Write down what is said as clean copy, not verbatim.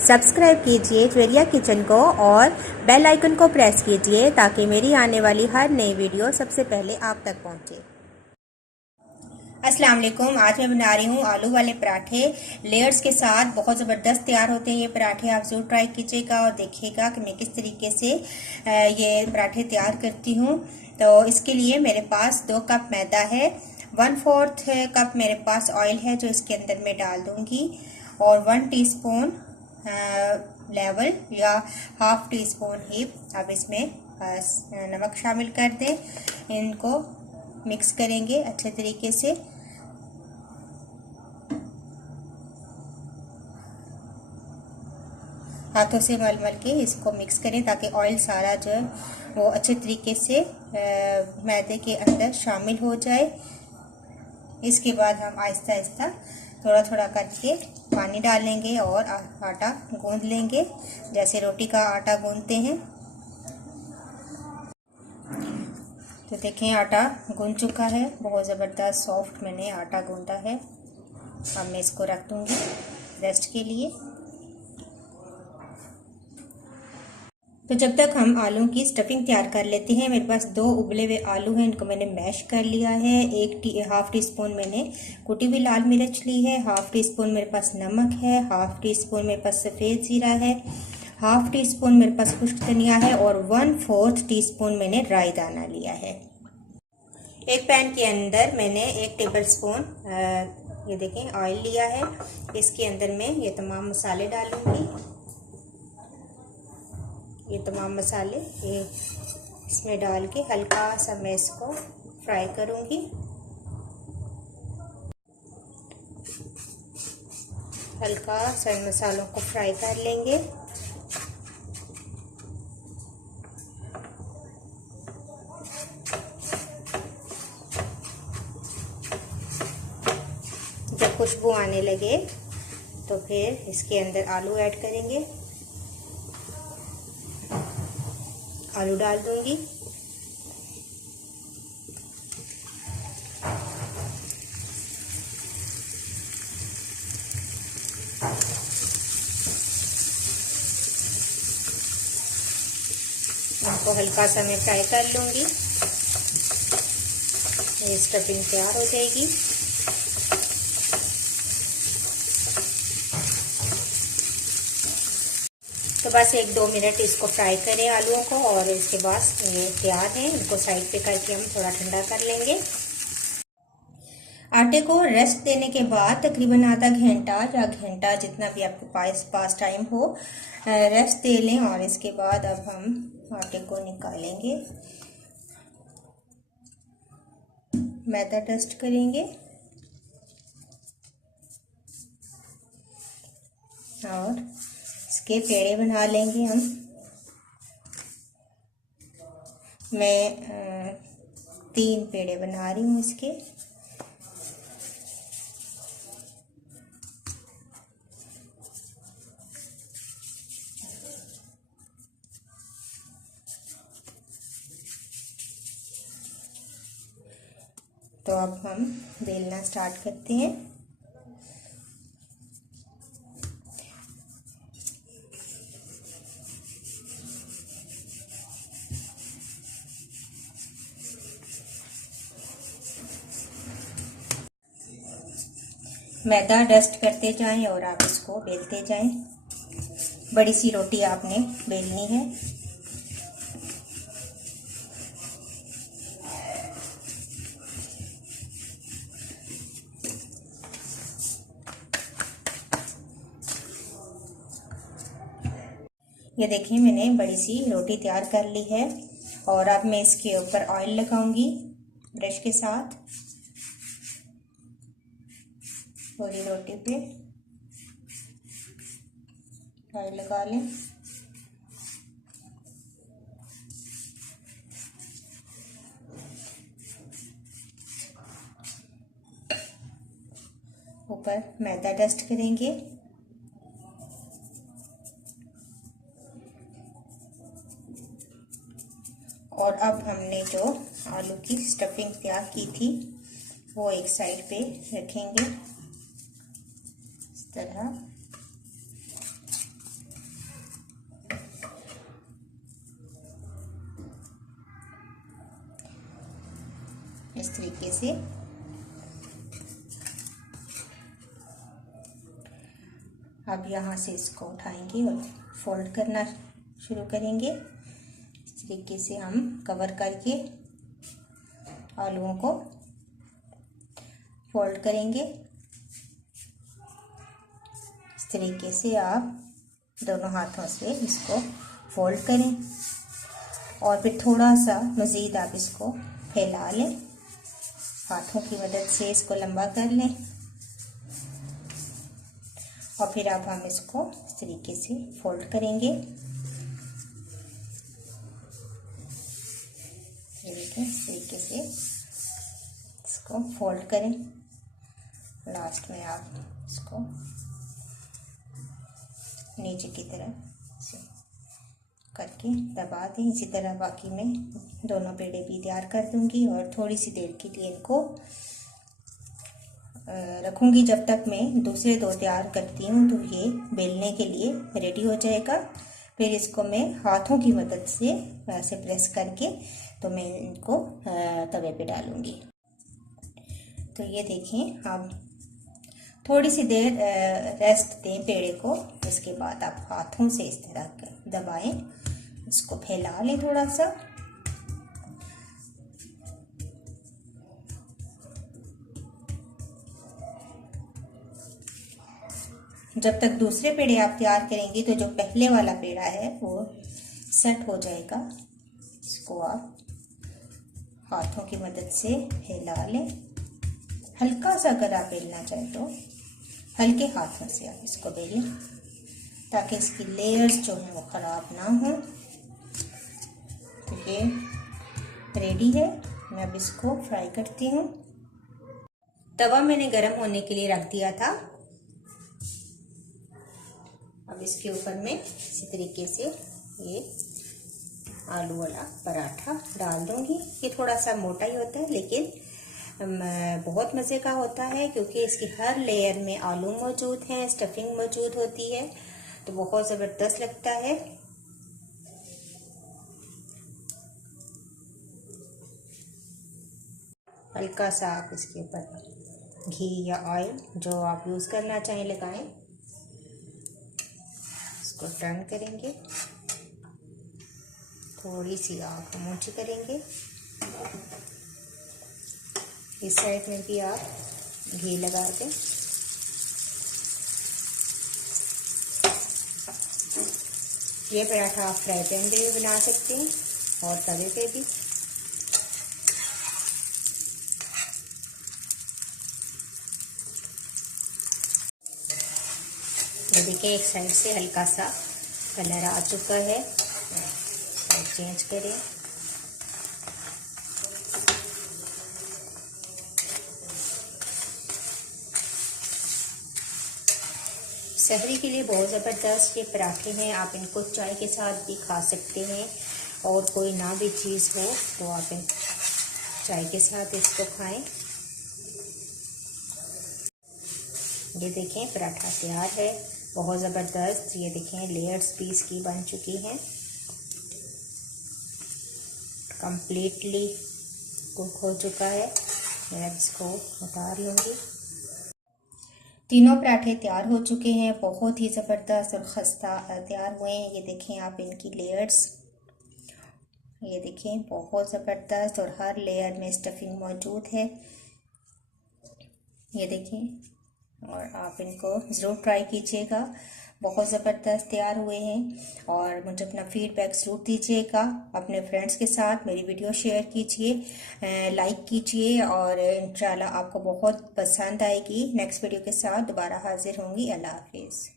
Subscribe कीजिए Javeria kitchen को और बेल आइकन को प्रेस कीजिए ताकि मेरी आने वाली हर नई वीडियो सबसे पहले आप तक पहुंचे। अस्सलाम वालेकुम। आज मैं बना रही हूँ आलू वाले पराठे लेयर्स के साथ। बहुत ज़बरदस्त तैयार होते हैं ये पराठे। आप ज़रूर ट्राई कीजिएगा और देखिएगा कि मैं किस तरीके से ये पराठे तैयार करती हूँ। तो इसके लिए मेरे पास 2 कप मैदा है, 1/4 कप मेरे पास ऑयल है जो इसके अंदर मैं डाल दूँगी, और 1 टीस्पून लेवल या 1/2 टीस्पून ही अब इसमें नमक शामिल कर दें। इनको मिक्स करेंगे अच्छे तरीके से। हाथों से मल मल के इसको मिक्स करें ताकि ऑयल सारा जो है वो अच्छे तरीके से मैदे के अंदर शामिल हो जाए। इसके बाद हम आहिस्ता आहिस्ता थोड़ा थोड़ा करके पानी डालेंगे और आटा गूंद लेंगे जैसे रोटी का आटा गूंदते हैं। तो देखें आटा गूंद चुका है, बहुत ज़बरदस्त सॉफ्ट मैंने आटा गूंदा है। अब मैं इसको रख दूंगी रेस्ट के लिए। तो जब तक हम आलू की स्टफिंग तैयार कर लेते हैं, मेरे पास 2 उबले हुए आलू हैं, इनको मैंने मैश कर लिया है। 1/2 टीस्पून मैंने कुटी हुई लाल मिर्च ली है, 1/2 टीस्पून मेरे पास नमक है, 1/2 टीस्पून मेरे पास सफ़ेद ज़ीरा है, 1/2 टीस्पून मेरे पास खुश्क धनिया है, और 1/4 टीस्पून मैंने राई दाना लिया है। एक पैन के अंदर मैंने 1 टेबल स्पून ये देखें ऑयल लिया है। इसके अंदर मैं ये तमाम मसाले डालूंगी। ये तमाम मसाले ये इसमें डाल के हल्का सा मैं इसको फ्राई करूंगी। हल्का सा मसालों को फ्राई कर लेंगे। जब खुशबू आने लगे तो फिर इसके अंदर आलू ऐड करेंगे। आलू डाल दूंगी। इनको हल्का सा मैं फ्राई कर लूंगी। ये स्टफिंग तैयार हो जाएगी। तो बस 1-2 मिनट इसको फ्राई करें आलूओं को, और इसके बाद ये तैयार है। इनको साइड पे करके हम थोड़ा ठंडा कर लेंगे। आटे को रेस्ट देने के बाद तकरीबन आधा घंटा या घंटा जितना भी आपके पास टाइम हो रेस्ट दे लें, और इसके बाद अब हम आटे को निकालेंगे, मैदा डस्ट करेंगे और इसके पेड़े बना लेंगे हम। मैं 3 पेड़े बना रही हूँ इसके। तो अब हम बेलना स्टार्ट करते हैं। मैदा डस्ट करते जाएं और आप इसको बेलते जाएं। बड़ी सी रोटी आपने बेलनी है। ये देखिए मैंने बड़ी सी रोटी तैयार कर ली है, और अब मैं इसके ऊपर ऑयल लगाऊंगी ब्रश के साथ। पूरी रोटी पे ऑयल लगा लें। ऊपर मैदा डस्ट करेंगे। और अब हमने जो आलू की स्टफिंग तैयार की थी वो एक साइड पे रखेंगे इस तरह। इस तरीके से। अब यहाँ से इसको उठाएंगे और फोल्ड करना शुरू करेंगे। इस तरीके से हम कवर करके आलूओं को फोल्ड करेंगे। इस तरीके से आप दोनों हाथों से इसको फोल्ड करें और फिर थोड़ा सा मज़ीद आप इसको फैला लें। हाथों की मदद से इसको लंबा कर लें और फिर अब हम इसको इस तरीके से फोल्ड करेंगे। देखिए इस तरीके से इसको फोल्ड करें। लास्ट में आप इसको नीचे की तरफ से करके दबा दें। इसी तरह बाकी मैं दोनों पेड़े भी तैयार कर दूंगी और थोड़ी सी देर के लिए इनको रखूंगी जब तक मैं दूसरे दो तैयार करती हूँ। तो ये बेलने के लिए रेडी हो जाएगा। फिर इसको मैं हाथों की मदद से ऐसे प्रेस करके तो मैं इनको तवे पे डालूंगी। तो ये देखें, अब थोड़ी सी देर रेस्ट दें पेड़े को। इसके बाद आप हाथों से इस तरह दबाएं, इसको फैला लें थोड़ा सा। जब तक दूसरे पेड़े आप तैयार करेंगे तो जो पहले वाला पेड़ा है वो सेट हो जाएगा। इसको आप हाथों की मदद से हिला लें। हल्का सा अगर आप बेलना चाहें तो हल्के हाथों से आप इसको बेलें ताकि इसकी लेयर्स जो हैं वो ख़राब ना हो। तो ये रेडी है। मैं अब इसको फ्राई करती हूँ। तवा मैंने गरम होने के लिए रख दिया था। अब इसके ऊपर मैं इसी तरीके से ये आलू वाला पराठा डाल दूंगी। ये थोड़ा सा मोटा ही होता है लेकिन बहुत मज़े का होता है क्योंकि इसकी हर लेयर में आलू मौजूद हैं, स्टफिंग मौजूद होती है, तो बहुत ज़बरदस्त लगता है। हल्का सा आप इसके ऊपर घी या ऑयल जो आप यूज़ करना चाहें लगाएं। इसको टर्न करेंगे, थोड़ी सी आग ऊंची करेंगे। इस साइड में भी आप घी लगा दें। ये पराठा आप फ्राई पैन पे भी बना सकते हैं और तवे पे भी। ये देखिए एक साइड से हल्का सा कलर आ चुका है। चेंज करें। सहरी के लिए बहुत ज़बरदस्त ये पराठे हैं। आप इनको चाय के साथ भी खा सकते हैं और कोई ना भी चीज़ हो तो आप चाय के साथ इसको खाएं। ये देखें पराठा तैयार है, बहुत ज़बरदस्त। ये देखें लेयर्स भी इसकी बन चुकी हैं, कंप्लीटली कुक हो चुका है। मैं इसको उतार लूँगी। तीनों पराठे तैयार हो चुके हैं, बहुत ही ज़बरदस्त और खस्ता तैयार हुए हैं। ये देखें आप इनकी लेयर्स, ये देखें बहुत ज़बरदस्त और हर लेयर में स्टफिंग मौजूद है। ये देखें और आप इनको ज़रूर ट्राई कीजिएगा, बहुत ज़बरदस्त तैयार हुए हैं। और मुझे अपना फीडबैक ज़रूर दीजिएगा। अपने फ्रेंड्स के साथ मेरी वीडियो शेयर कीजिए, लाइक कीजिए और इंशाल्लाह आपको बहुत पसंद आएगी। नेक्स्ट वीडियो के साथ दोबारा हाजिर होंगी। अल्लाह हाफिज़।